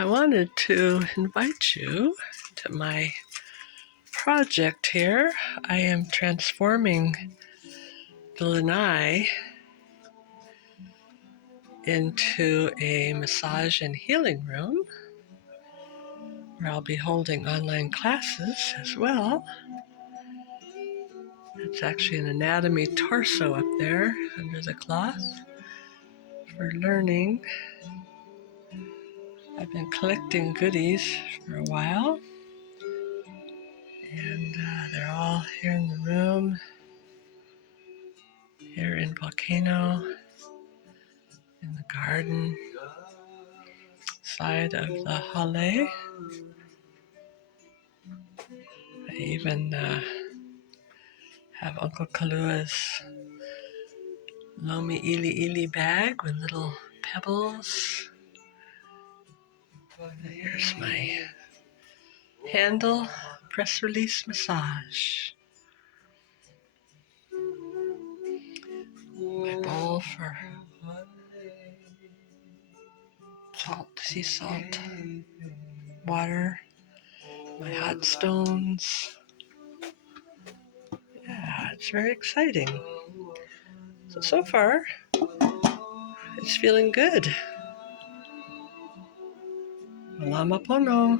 I wanted to invite you to my project here. I am transforming the Lanai into a massage and healing room where I'll be holding online classes as well. It's actually an anatomy torso up there under the cloth for learning. I've been collecting goodies for a while, and they're all here in the room, here in Volcano, in the garden side of the hale. I even have Uncle Kalua's Lomi Ili Ili bag with little pebbles. Here's my handle press release massage. My bowl for sea salt, water, my hot stones. Yeah, it's very exciting. So far, it's feeling good. Lama pono.